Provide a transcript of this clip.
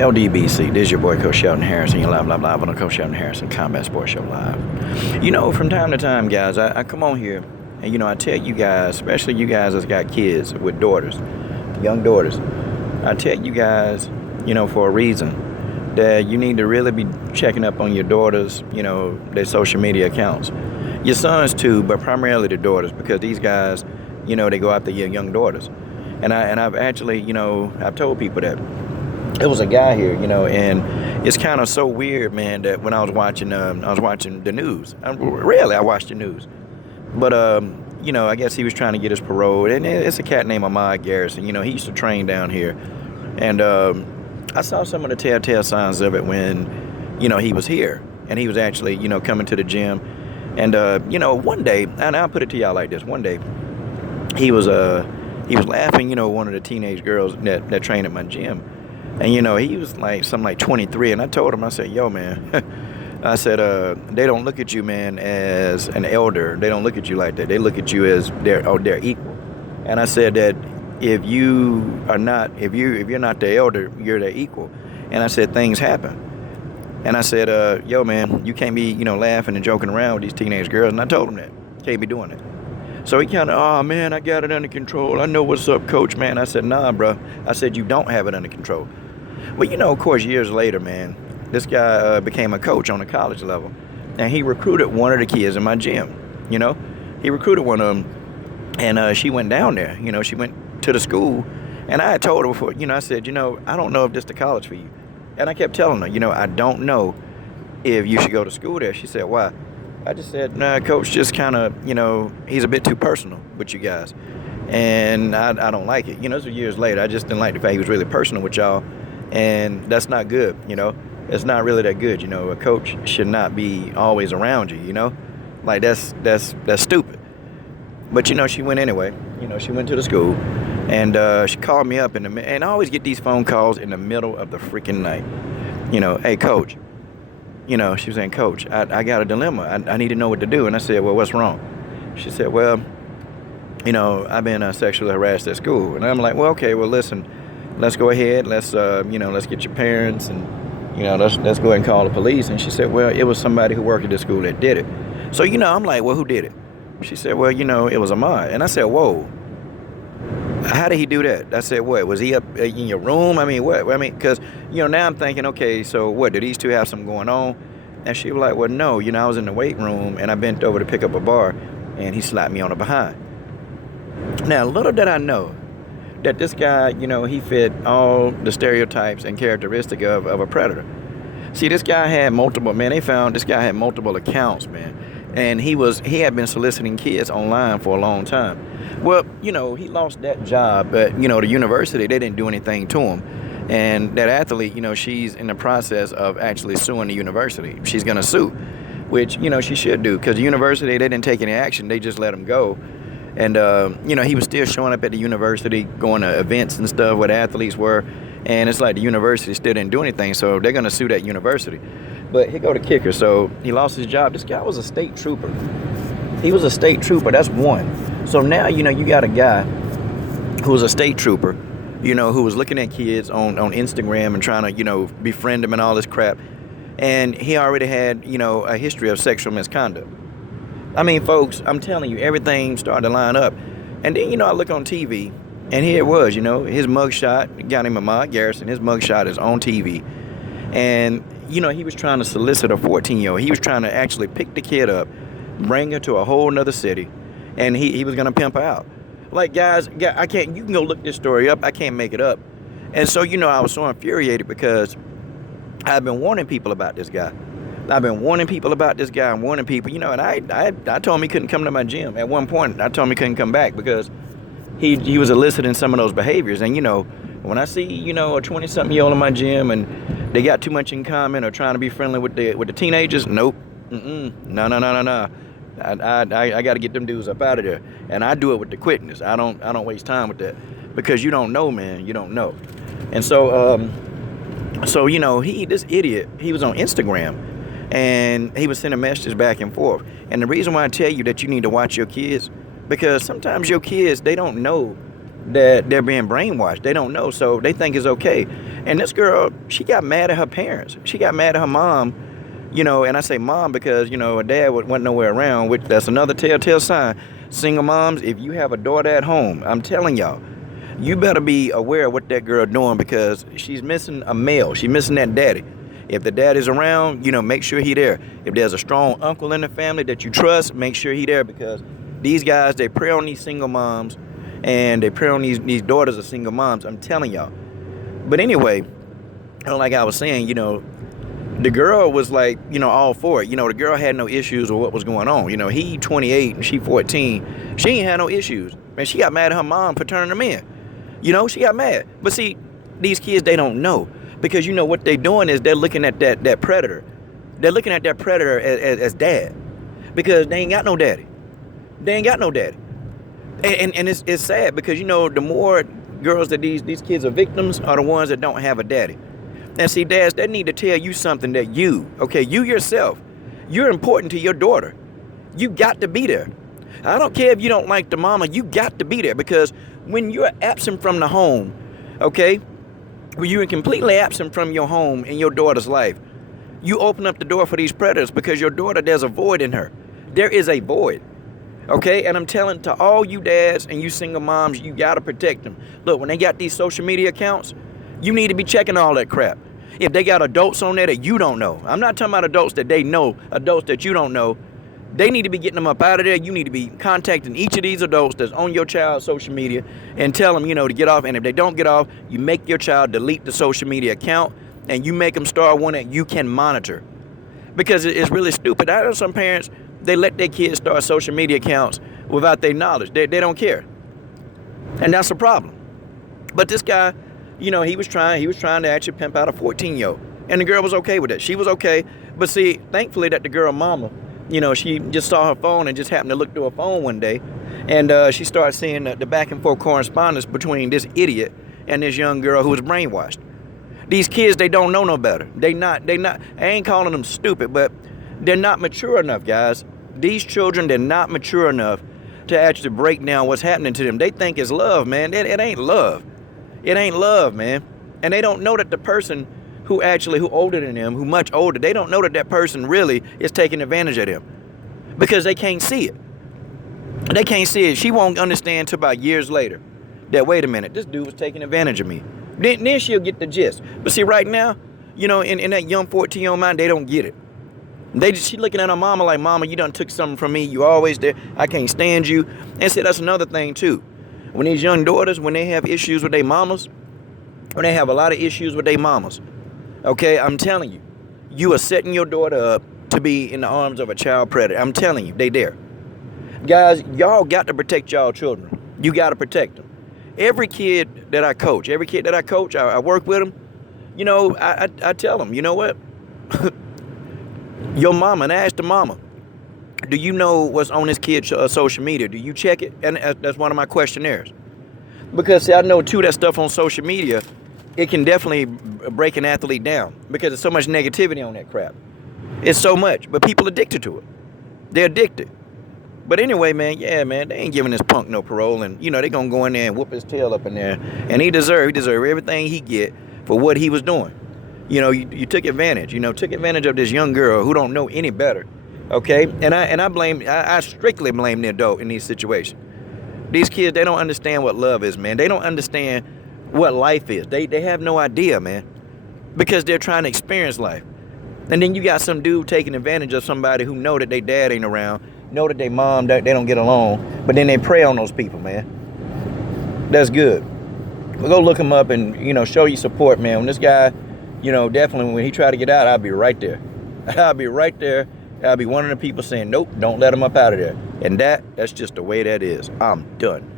LDBC, this is your boy Coach Shelton Harrison. You're live on the Coach Shelton Harrison Combat Sports Show live. From time to time, guys, I come on here and, I tell you guys, especially you guys that's got kids with daughters, young daughters, I tell you guys, for a reason that you need to really be checking up on your daughters, their social media accounts. Your sons too, but primarily the daughters, because these guys, they go after your young daughters. And I've actually, I've told people that. It was a guy here, and it's kind of so weird, man, that when I was watching the news. Rarely I watch the news. But, I guess he was trying to get his parole. And it's a cat named Ahmad Garrison. He used to train down here. And I saw some of the telltale signs of it when, he was here. And he was actually, coming to the gym. And, one day, and I'll put it to y'all like this. One day, he was laughing, one of the teenage girls that trained at my gym. And, he was something like 23. And I told him, I said, yo, man, I said, they don't look at you, man, as an elder. They don't look at you like that. They look at you as they're equal. And I said that if you're not the elder, you're the equal. And I said, things happen. And I said, yo, man, you can't be, laughing and joking around with these teenage girls. And I told him that. Can't be doing it. So he kind of, oh, man, I got it under control. I know what's up, coach, man. I said, nah, bro. I said, you don't have it under control. Well, of course, years later, man, this guy became a coach on the college level. And he recruited one of the kids in my gym, He recruited one of them, and she went down there. She went to the school. And I had told her before, I said, I don't know if this is the college for you. And I kept telling her, I don't know if you should go to school there. She said, why? I just said, nah, coach just kind of, he's a bit too personal with you guys. And I don't like it. This was years later. I just didn't like the fact he was really personal with y'all. And that's not good, It's not really that good, A coach should not be always around you, Like, that's stupid. But, she went anyway. She went to the school. And she called me up and I always get these phone calls in the middle of the freaking night. Hey, coach. She was saying, coach, I got a dilemma. I need to know what to do. And I said, well, what's wrong? She said, well, I've been sexually harassed at school. And I'm like, well, okay, well, listen, let's go ahead. Let's get your parents and, let's go ahead and call the police. And she said, well, it was somebody who worked at the school that did it. So, I'm like, well, who did it? She said, well, it was Ahmad. And I said, whoa, how did he do that? I said, what, was he up in your room? I mean, what? I mean, because, now I'm thinking, okay, so what, did these two have something going on? And she was like, well, no, I was in the weight room and I bent over to pick up a bar and he slapped me on the behind. Now, little did I know that this guy, he fit all the stereotypes and characteristics of a predator. See, this guy had multiple, man, they found this guy had multiple accounts, man. And he had been soliciting kids online for a long time. Well, he lost that job, but, the university, they didn't do anything to him. And that athlete, she's in the process of actually suing the university. She's going to sue, which, she should do, because the university, they didn't take any action. They just let him go. And, he was still showing up at the university, going to events and stuff where the athletes were. And it's like the university still didn't do anything, so they're going to sue that university. But here go the kicker. So he lost his job. This guy was a state trooper. He was a state trooper. That's one. So now, you got a guy who was a state trooper, who was looking at kids on Instagram and trying to, befriend them and all this crap. And he already had, a history of sexual misconduct. I mean, folks, I'm telling you, everything started to line up. And then, I look on TV, and here it was, his mugshot, a guy named Ahmad Garrison, his mugshot is on TV. And, he was trying to solicit a 14-year-old. He was trying to actually pick the kid up, bring her to a whole nother city, and he was going to pimp her out. Like, guys, you can go look this story up. I can't make it up. And so, I was so infuriated because I've been warning people about this guy. I've been warning people about this guy and warning people, and I told him he couldn't come to my gym. At one point, I told him he couldn't come back because he was eliciting some of those behaviors. And, when I see, a 20-something-year-old in my gym and they got too much in common or trying to be friendly with the teenagers, nope. No. I got to get them dudes up out of there. And I do it with the quickness. I don't waste time with that because you don't know, man. You don't know. And so, this idiot, he was on Instagram and he was sending messages back and forth. And the reason why I tell you that you need to watch your kids, because sometimes your kids, they don't know that they're being brainwashed. They don't know, so they think it's okay. And this girl, she got mad at her parents. She got mad at her mom, and I say mom because, her dad wasn't nowhere around, which that's another telltale sign. Single moms, if you have a daughter at home, I'm telling y'all, you better be aware of what that girl doing because she's missing a male. She's missing that daddy. If the daddy's around, make sure he there. If there's a strong uncle in the family that you trust, make sure he there because these guys, they prey on these single moms and they prey on these daughters of single moms. I'm telling y'all. But anyway, like I was saying, the girl was like, all for it. The girl had no issues with what was going on. He 28 and she 14. She ain't had no issues. Man, she got mad at her mom for turning them in. She got mad. But see, these kids, they don't know. Because, what they're doing is they're looking at that predator. They're looking at that predator as dad. Because they ain't got no daddy. They ain't got no daddy. And it's sad because, the more girls that these kids are victims are the ones that don't have a daddy. And see, dads, they need to tell you something that you yourself, you're important to your daughter. You got to be there. I don't care if you don't like the mama, you got to be there because when you're absent from the home, when you're completely absent from your home in your daughter's life, you open up the door for these predators because your daughter, there's a void in her. There is a void. And I'm telling to all you dads and you single moms, you got to protect them. Look, when they got these social media accounts, you need to be checking all that crap. If they got adults on there that you don't know, I'm not talking about adults that they know, adults that you don't know, they need to be getting them up out of there. You need to be contacting each of these adults that's on your child's social media and tell them, to get off. And if they don't get off, you make your child delete the social media account and you make them start one that you can monitor. Because it's really stupid. I know some parents, they let their kids start social media accounts without their knowledge. They don't care. And that's a problem. But this guy, he was trying to actually pimp out a 14-year-old. And the girl was okay with it. She was okay. But see, thankfully that the girl mama, she just saw her phone and just happened to look through her phone one day. And she started seeing the back and forth correspondence between this idiot and this young girl who was brainwashed. These kids, they don't know no better. They not, I ain't calling them stupid, but they're not mature enough, guys. These children, they're not mature enough to actually break down what's happening to them. They think it's love, man. It ain't love. It ain't love, man. And they don't know that the person who older than them, who much older, they don't know that person really is taking advantage of them because they can't see it. They can't see it. She won't understand until about years later that, wait a minute, this dude was taking advantage of me. Then she'll get the gist. But see, right now, in that young 14-year-old mind, they don't get it. She looking at her mama like, mama, you done took something from me. You always there. I can't stand you. And see, that's another thing, too. When these young daughters, when they have issues with their mamas, when they have a lot of issues with their mamas, I'm telling you, you are setting your daughter up to be in the arms of a child predator. I'm telling you, they there. Guys, y'all got to protect y'all children. You got to protect them. Every kid that I coach, I work with them, I tell them, you know what? Your mama, and I ask the mama, do you know what's on this kid's social media? Do you check it? And that's one of my questionnaires. Because, see, I know, too, that stuff on social media, it can definitely break an athlete down because there's so much negativity on that crap. It's so much, but people are addicted to it. They're addicted. But anyway, man, they ain't giving this punk no parole, and, they going to go in there and whoop his tail up in there. And he deserve everything he get for what he was doing. You took advantage, took advantage of this young girl who don't know any better, And I strictly blame the adult in these situations. These kids, they don't understand what love is, man. They don't understand what life is. They have no idea, man, because they're trying to experience life. And then you got some dude taking advantage of somebody who know that their dad ain't around, know that their mom, they don't get along, but then they prey on those people, man. That's good. Well, go look him up and, show you support, man. When this guy, definitely when he try to get out, I'll be right there. I'll be right there. I'll be one of the people saying, nope, don't let him up out of there. And that's just the way that is. I'm done.